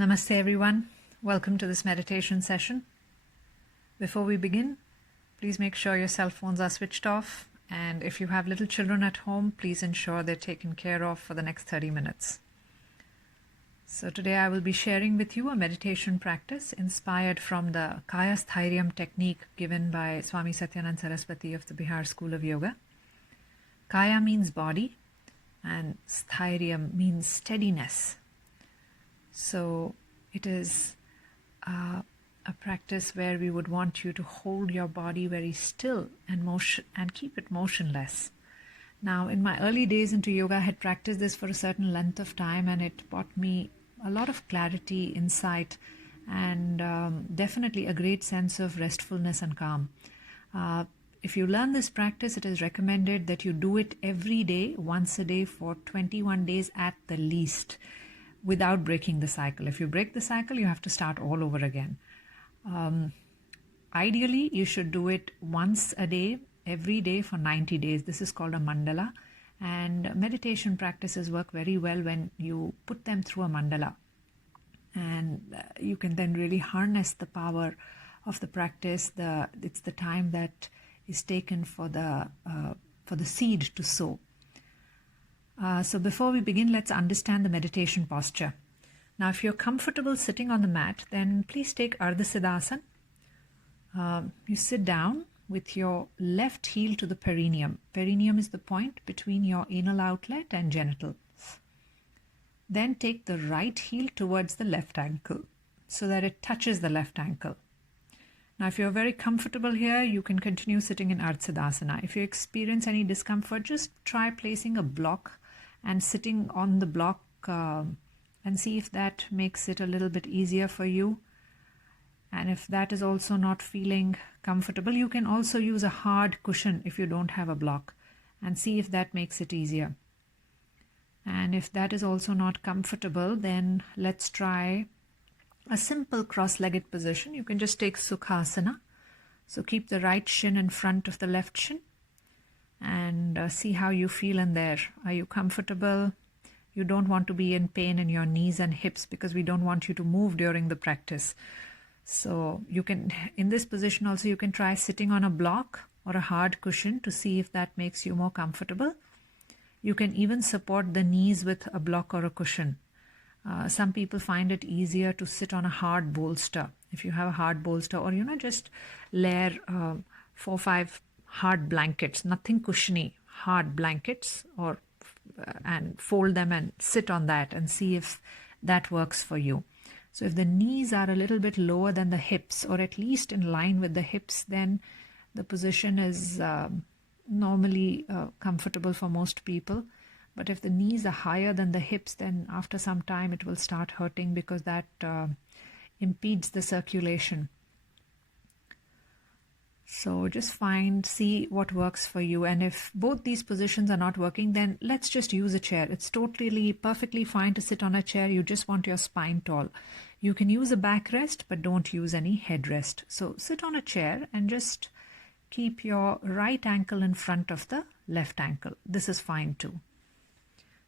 Namaste everyone. Welcome to this meditation session. Before we begin, please make sure your cell phones are switched off, and if you have little children at home, please ensure they're taken care of for the next 30 minutes. So today I will be sharing with you a meditation practice inspired from the Kaya Sthairyam technique given by Swami Satyanand Saraswati of the Bihar School of Yoga. Kaya means body and Sthairyam means steadiness. So it is a practice where we would want you to hold your body very still and keep it motionless. Now, in my early days into yoga, I had practiced this for a certain length of time, and it brought me a lot of clarity, insight, and definitely a great sense of restfulness and calm. If you learn this practice, it is recommended that you do it every day, once a day for 21 days at the least, without breaking the cycle. If you break the cycle, you have to start all over again. Ideally, you should do it once a day, every day for 90 days. This is called a mandala, and meditation practices work very well when you put them through a mandala, and you can then really harness the power of the practice. It's the time that is taken for the seed to sow. So before we begin, let's understand the meditation posture. Now, if you're comfortable sitting on the mat, then please take Ardha Siddhasana. You sit down with your left heel to the perineum. Perineum is the point between your anal outlet and genitals. Then take the right heel towards the left ankle so that it touches the left ankle. Now, if you're very comfortable here, you can continue sitting in Ardha Siddhasana. If you experience any discomfort, just try placing a block and sitting on the block and see if that makes it a little bit easier for you. And if that is also not feeling comfortable, you can also use a hard cushion if you don't have a block and see if that makes it easier. And if that is also not comfortable, then let's try a simple cross-legged position. You can just take Sukhasana. So keep the right shin in front of the left shin and see how you feel in there. Are you comfortable? You don't want to be in pain in your knees and hips because we don't want you to move during the practice. So you can, in this position also, you can try sitting on a block or a hard cushion to see if that makes you more comfortable. You can even support the knees with a block or a cushion. Some people find it easier to sit on a hard bolster. If you have a hard bolster, or just layer 4 or 5 hard blankets, nothing cushiony, hard blankets, and fold them and sit on that and see if that works for you. So if the knees are a little bit lower than the hips, or at least in line with the hips, then the position is normally comfortable for most people. But if the knees are higher than the hips, then after some time it will start hurting because that impedes the circulation. So just see what works for you. And if both these positions are not working, then let's just use a chair. It's totally perfectly fine to sit on a chair. You just want your spine tall. You can use a backrest, but don't use any headrest. So sit on a chair and just keep your right ankle in front of the left ankle. This is fine too.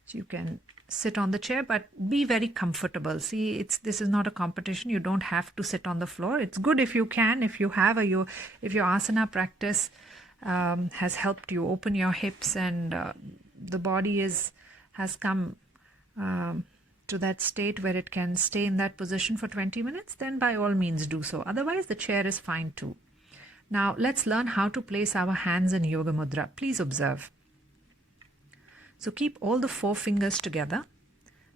So you can sit on the chair, but be very comfortable. See, this is not a competition. You don't have to sit on the floor. It's good if you can, if your asana practice has helped you open your hips and the body has come to that state where it can stay in that position for 20 minutes, then by all means do so. Otherwise, the chair is fine too. Now, let's learn how to place our hands in Yoga Mudra. Please observe. So keep all the 4 fingers together.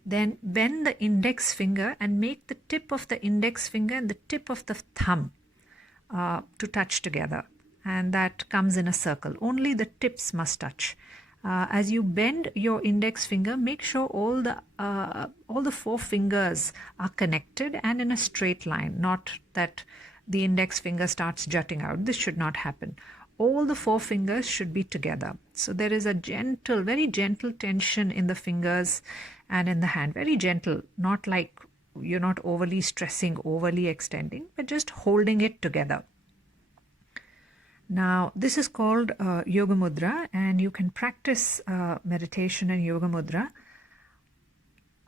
Then bend the index finger and make the tip of the index finger and the tip of the thumb to touch together. And that comes in a circle. Only the tips must touch. As you bend your index finger, make sure all the 4 fingers are connected and in a straight line, not that the index finger starts jutting out. This should not happen. All the 4 fingers should be together. So there is a very gentle tension in the fingers and in the hand. Very gentle, not like you're not overly stressing, overly extending, but just holding it together. Now, this is called Yoga Mudra, and you can practice meditation in Yoga Mudra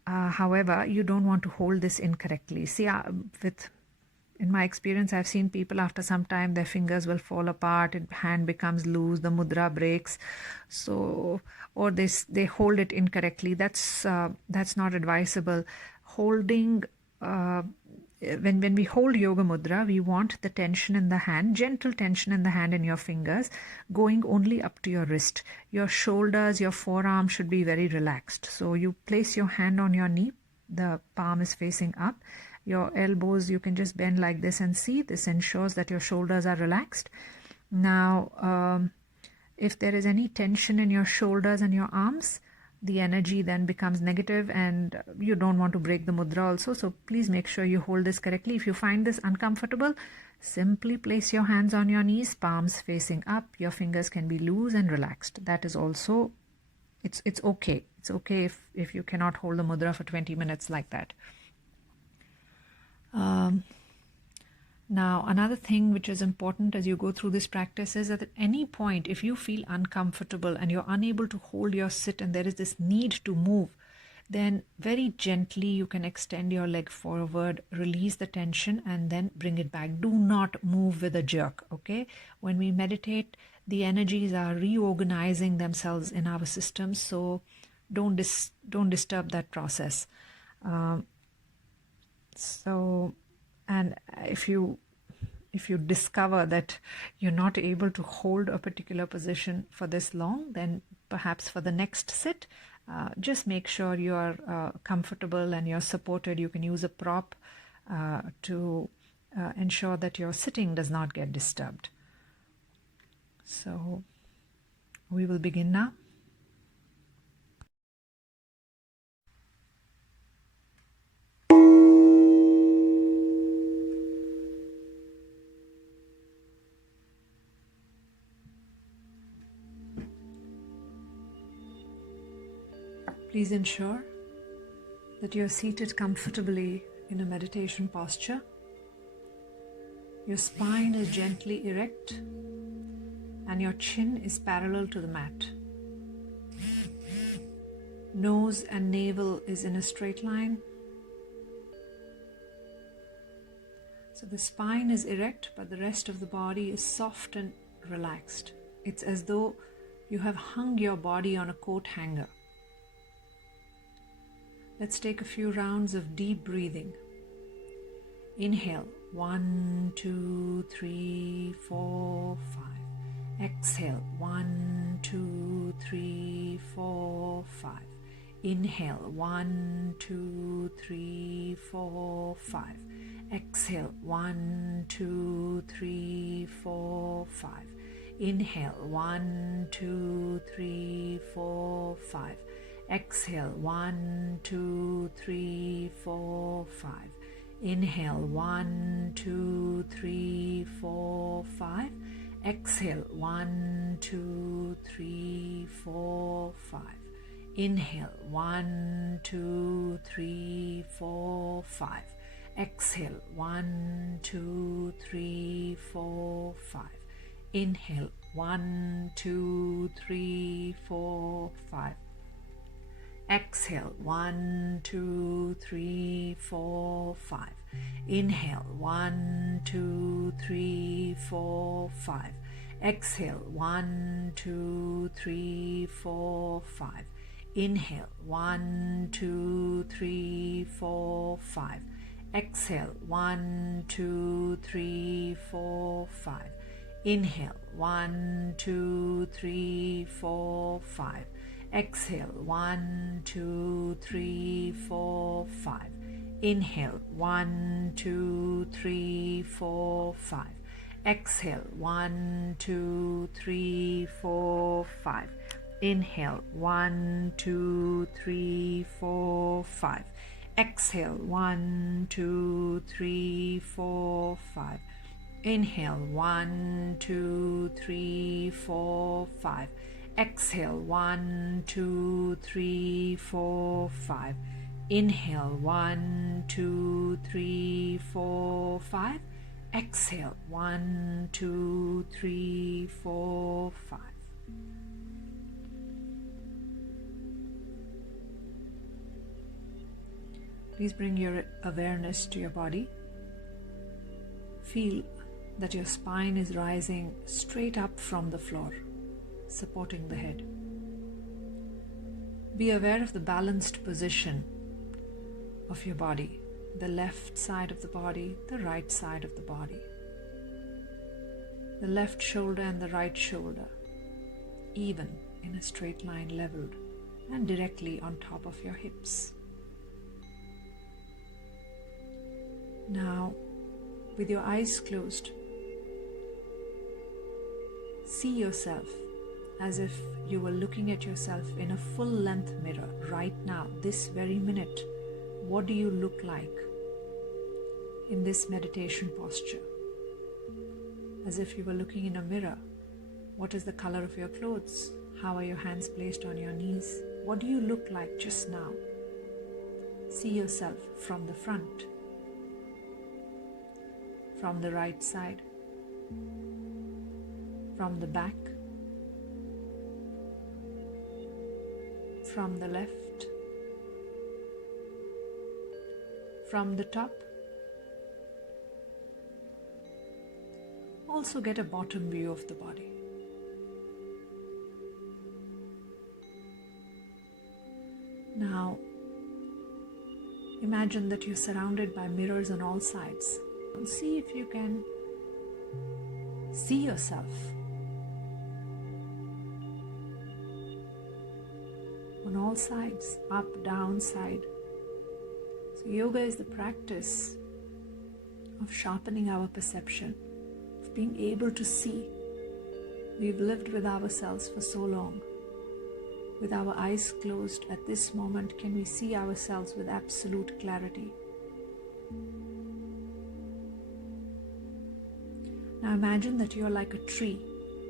However, you don't want to hold this incorrectly. See, in my experience, I've seen people after some time, their fingers will fall apart, hand becomes loose, the mudra breaks. So, or they hold it incorrectly. That's not advisable. Holding, when we hold yoga mudra, we want the tension in the hand, gentle tension in the hand and your fingers, going only up to your wrist. Your shoulders, your forearm should be very relaxed. So you place your hand on your knee, the palm is facing up. Your elbows, you can just bend like this and see. This ensures that your shoulders are relaxed. Now, if there is any tension in your shoulders and your arms, the energy then becomes negative and you don't want to break the mudra also. So please make sure you hold this correctly. If you find this uncomfortable, simply place your hands on your knees, palms facing up. Your fingers can be loose and relaxed. That is also, it's okay. It's okay if you cannot hold the mudra for 20 minutes like that. Now, another thing which is important as you go through this practice is that at any point, if you feel uncomfortable and you're unable to hold your sit and there is this need to move, then very gently you can extend your leg forward, release the tension, and then bring it back. Do not move with a jerk, okay? When we meditate, the energies are reorganizing themselves in our system, so don't disturb that process. And if you discover that you're not able to hold a particular position for this long, then perhaps for the next sit, just make sure you are comfortable and you're supported. You can use a prop to ensure that your sitting does not get disturbed. So we will begin now. Please ensure that you're seated comfortably in a meditation posture. Your spine is gently erect and your chin is parallel to the mat. Nose and navel is in a straight line. So the spine is erect, but the rest of the body is soft and relaxed. It's as though you have hung your body on a coat hanger. Let's take a few rounds of deep breathing. Inhale, 1, 2, 3, 4, 5. Exhale, 1, 2, 3, 4, 5. Inhale, 1, 2, 3, 4, 5. Exhale, 1, 2, 3, 4, 5. Inhale, 1, 2, 3, 4, 5. Exhale, 1, 2, 3, 4, 5. Inhale, 1, 2, 3, 4, 5. Exhale, 1, 2, 3, 4, 5. Inhale, 1, 2, 3, 4, 5. Exhale, 1, 2, 3, 4, 5. Inhale, 1, 2, 3, 4, 5. Exhale, 1, 2, 3, 4, 5. Inhale, 1, 2, 3, 4, 5. Exhale, 1, 2, 3, 4, 5. Inhale, 1, 2, 3, 4, 5. Exhale, 1, 2, 3, 4, 5. Inhale, 1, 2, 3, 4, 5. Exhale, 1, 2, 3, 4, 5. Inhale, 1, 2, 3, 4, 5. Exhale, 1, 2, 3, 4, 5. Inhale, 1, 2, 3, 4, 5. Exhale, 1, 2, 3, 4, 5. Inhale, 1, 2, 3, 4, 5. Exhale, 1, 2, 3, 4, 5. Inhale, 1, 2, 3, 4, 5. Exhale, 1, 2, 3, 4, 5. Please bring your awareness to your body. Feel that your spine is rising straight up from the floor, supporting the head. Be aware of the balanced position of your body, the left side of the body, the right side of the body, the left shoulder and the right shoulder, even in a straight line, leveled and directly on top of your hips. Now, with your eyes closed, see yourself as if you were looking at yourself in a full-length mirror right now, this very minute. What do you look like in this meditation posture? As if you were looking in a mirror. What is the color of your clothes? How are your hands placed on your knees? What do you look like just now? See yourself from the front, from the right side, from the back, from the left, from the top. Also get a bottom view of the body. Now, imagine that you're surrounded by mirrors on all sides. See if you can see yourself on all sides, up, down, side. So yoga is the practice of sharpening our perception, of being able to see. We've lived with ourselves for so long. With our eyes closed at this moment, can we see ourselves with absolute clarity? Now imagine that you are like a tree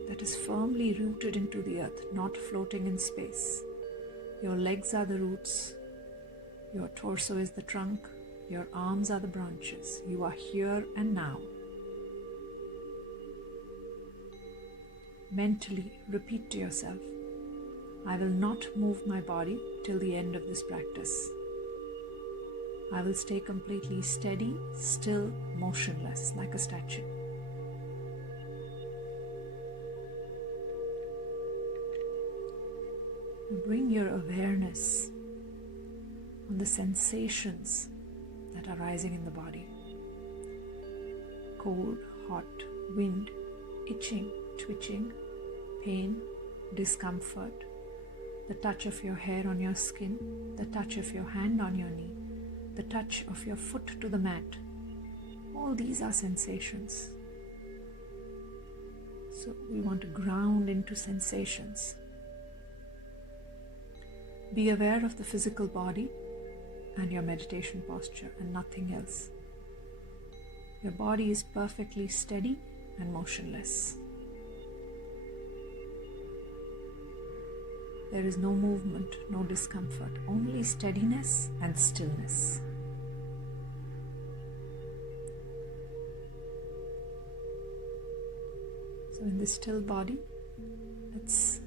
that is firmly rooted into the earth, not floating in space. Your legs are the roots, your torso is the trunk, your arms are the branches. You are here and now. Mentally repeat to yourself, I will not move my body till the end of this practice. I will stay completely steady, still, motionless, like a statue. Bring your awareness on the sensations that are rising in the body. Cold, hot, wind, itching, twitching, pain, discomfort, the touch of your hair on your skin, the touch of your hand on your knee, the touch of your foot to the mat. All these are sensations. So we want to ground into sensations. Be aware of the physical body and your meditation posture and nothing else. Your body is perfectly steady and motionless. There is no movement, no discomfort, only steadiness and stillness. So in this still body, let's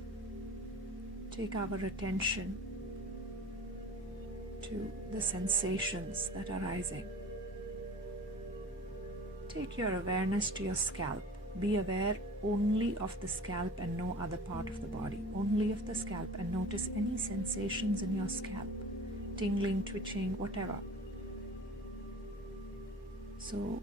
take our attention to the sensations that are rising. Take your awareness to your scalp. Be aware only of the scalp and no other part of the body. Only of the scalp, and notice any sensations in your scalp. Tingling, twitching, whatever. So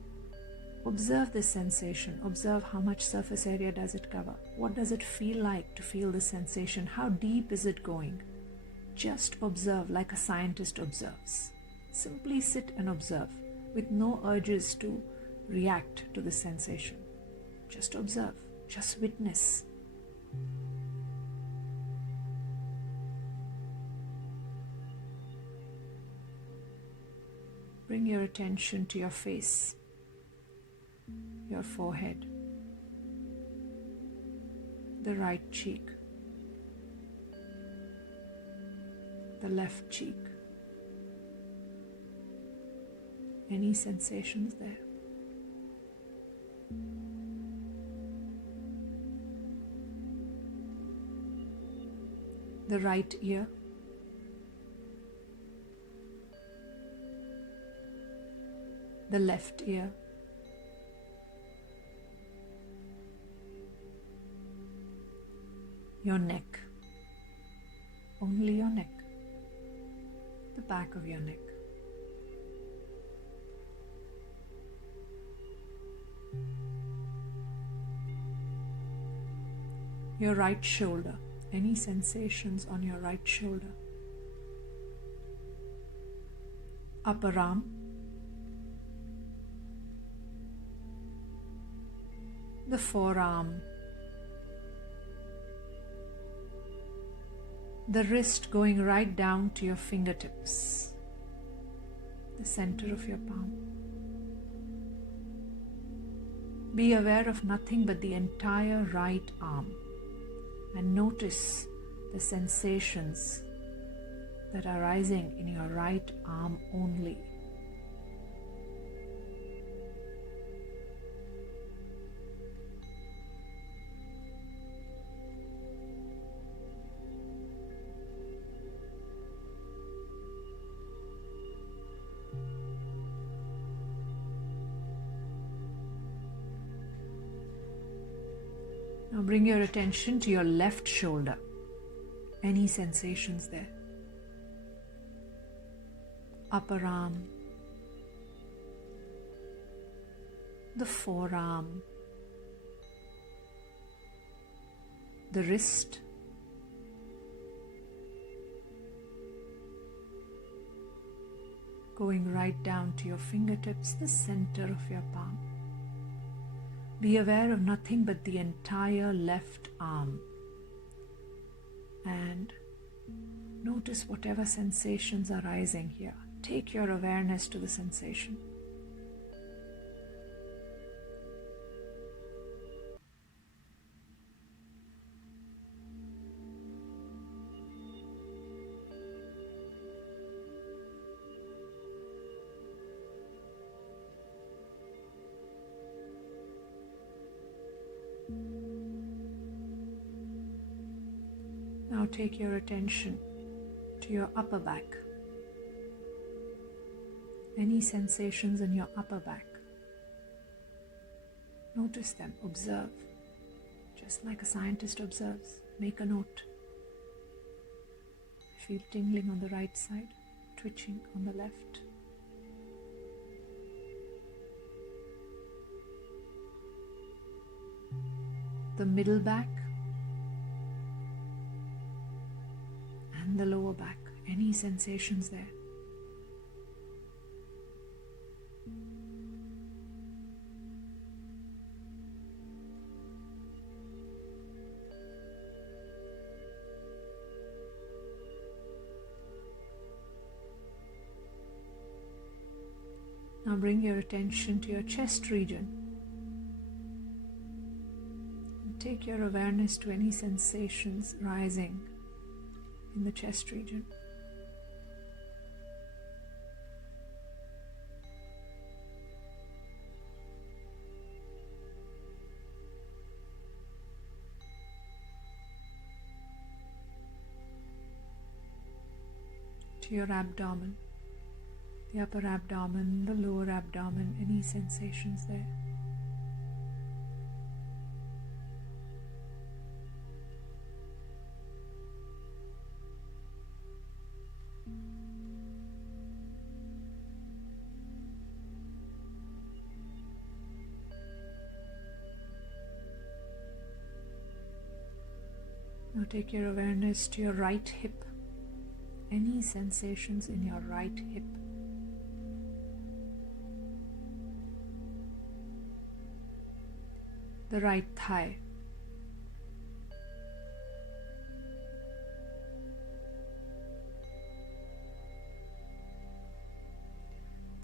observe this sensation. Observe how much surface area does it cover. What does it feel like to feel this sensation? How deep is it going? Just observe like a scientist observes. Simply sit and observe with no urges to react to the sensation. Just observe, just witness. Bring your attention to your face, your forehead, the right cheek, the left cheek. Any sensations there? The right ear, the left ear, your neck, only your neck, the back of your neck, your right shoulder, any sensations on your right shoulder, upper arm, the forearm, the wrist going right down to your fingertips, the center of your palm. Be aware of nothing but the entire right arm and notice the sensations that are rising in your right arm only. Now bring your attention to your left shoulder. Any sensations there? Upper arm, the forearm, the wrist, going right down to your fingertips, the center of your palm. Be aware of nothing but the entire left arm and notice whatever sensations are rising here. Take your awareness to the sensation. Now take your attention to your upper back. Any sensations in your upper back? Notice them, observe. Just like a scientist observes, make a note. Feel tingling on the right side, twitching on the left. The middle back and the lower back, any sensations there? Now bring your attention to your chest region. And take your awareness to any sensations rising in the chest region. To your abdomen, the upper abdomen, the lower abdomen, any sensations there? Now take your awareness to your right hip. Any sensations in your right hip? The right thigh.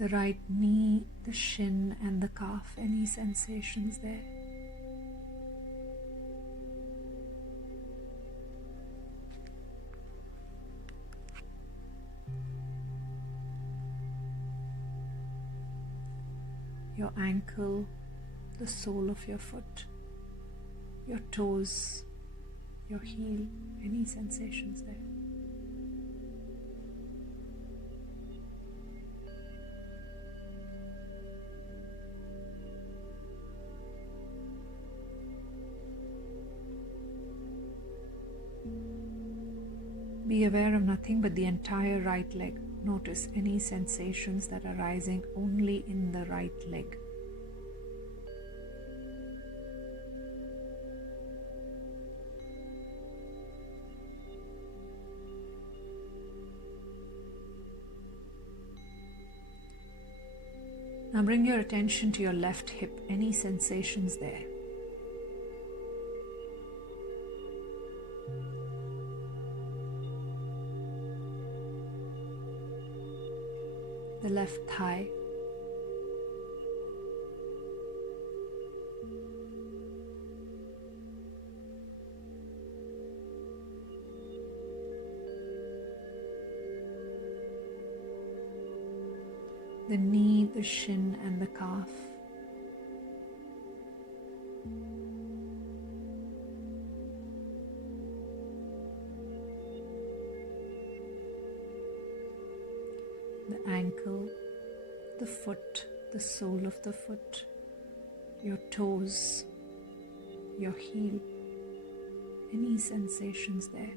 The right knee, the shin and the calf. Any sensations there? Your ankle, the sole of your foot, your toes, your heel, any sensations there? Be aware of nothing but the entire right leg. Notice any sensations that are rising only in the right leg. Now bring your attention to your left hip. Any sensations there? The left thigh. The knee, the shin, and the calf. The ankle, the foot, the sole of the foot, your toes, your heel. Any sensations there?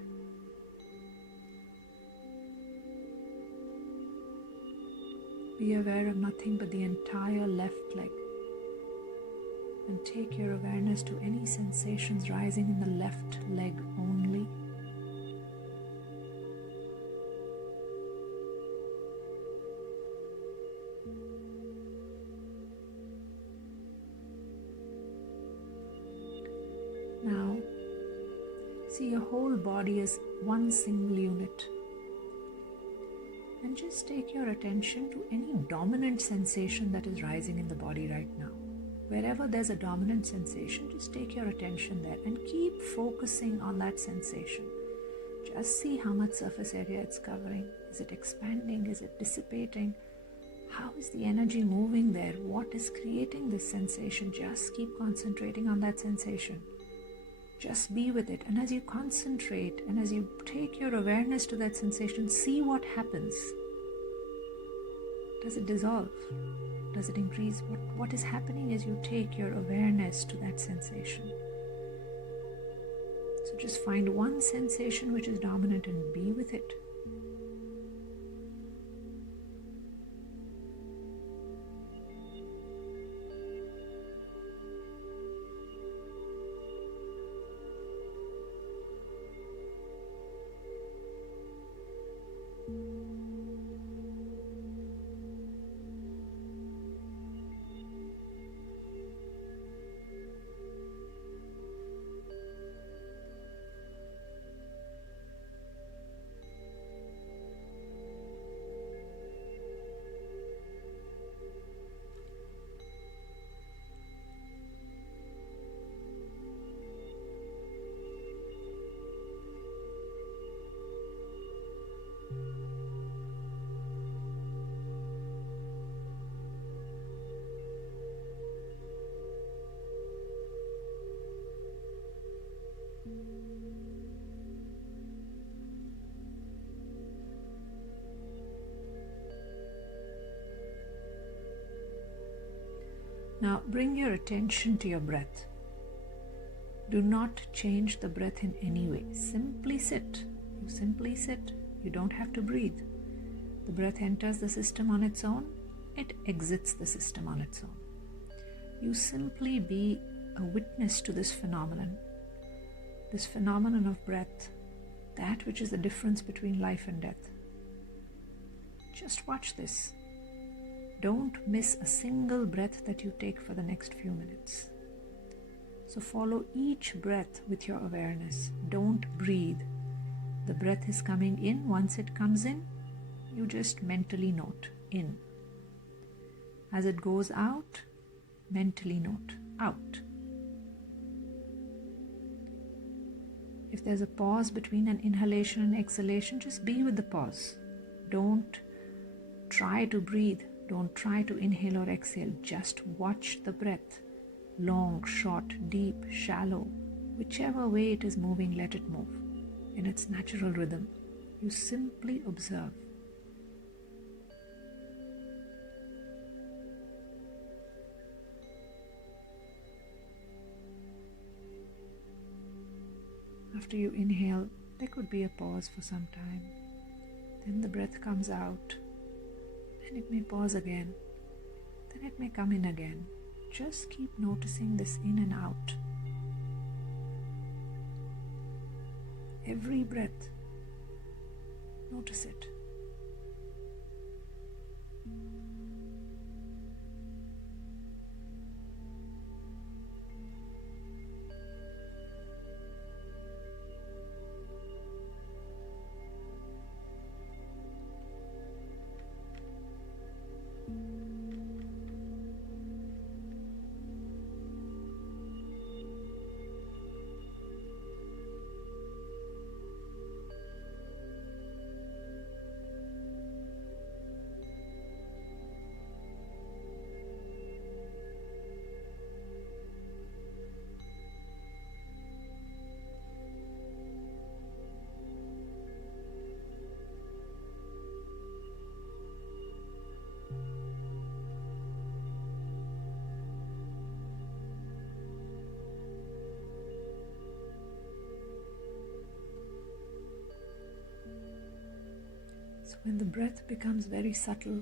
Be aware of nothing but the entire left leg, and take your awareness to any sensations rising in the left leg only. Now, see your whole body as one single unit. And just take your attention to any dominant sensation that is rising in the body right now. Wherever there's a dominant sensation, just take your attention there and keep focusing on that sensation. Just see how much surface area it's covering. Is it expanding? Is it dissipating? How is the energy moving there? What is creating this sensation? Just keep concentrating on that sensation. Just be with it. And as you concentrate and as you take your awareness to that sensation, see what happens. Does it dissolve? Does it increase? What is happening as you take your awareness to that sensation? So just find one sensation which is dominant and be with it. Now bring your attention to your breath. Do not change the breath in any way. Simply sit. You simply sit. You don't have to breathe. The breath enters the system on its own. It exits the system on its own. You simply be a witness to this phenomenon of breath, that which is the difference between life and death. Just watch this. Don't miss a single breath that you take for the next few minutes. So follow each breath with your awareness. Don't breathe. The breath is coming in. Once it comes in, you just mentally note in. As it goes out, mentally note out. If there's a pause between an inhalation and exhalation, just be with the pause. Don't try to breathe. Don't try to inhale or exhale. Just watch the breath. Long, short, deep, shallow. Whichever way it is moving, let it move in its natural rhythm. You simply observe. After you inhale, There could be a pause for some time. Then the breath comes out. Then it may pause again. Then it may come in again. Just keep noticing this in and out. Every breath, notice it. So when the breath becomes very subtle,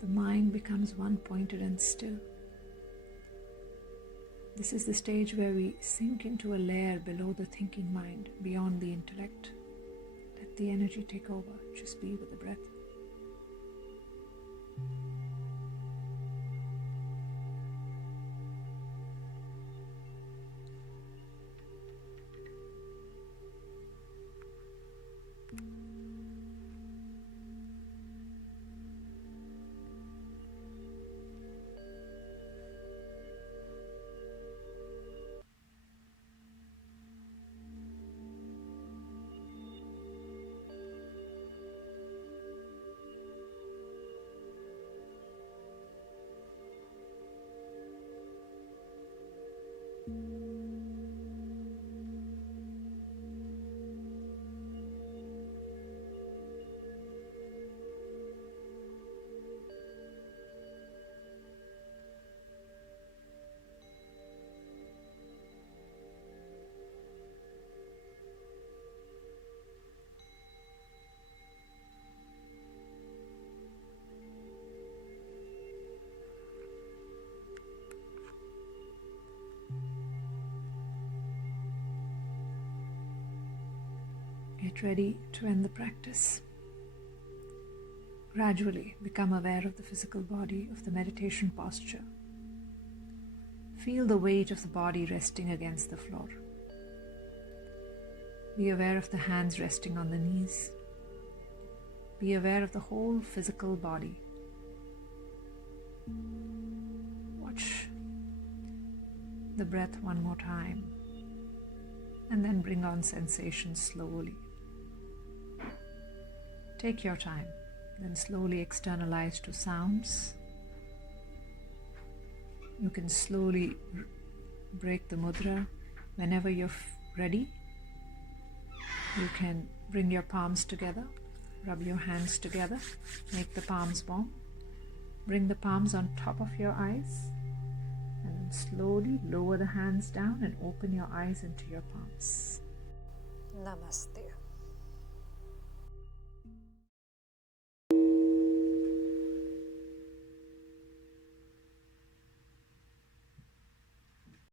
the mind becomes one-pointed and still. This is the stage where we sink into a layer below the thinking mind, beyond the intellect. Let the energy take over. Just be with the breath. Get ready to end the practice. Gradually become aware of the physical body, of the meditation posture. Feel the weight of the body resting against the floor. Be aware of the hands resting on the knees. Be aware of the whole physical body. Watch the breath one more time, and then bring on sensations slowly. Take your time, then slowly externalize to sounds. You can slowly break the mudra whenever you're ready. You can bring your palms together, rub your hands together, make the palms warm. Bring the palms on top of your eyes, and then slowly lower the hands down and open your eyes into your palms. Namaste.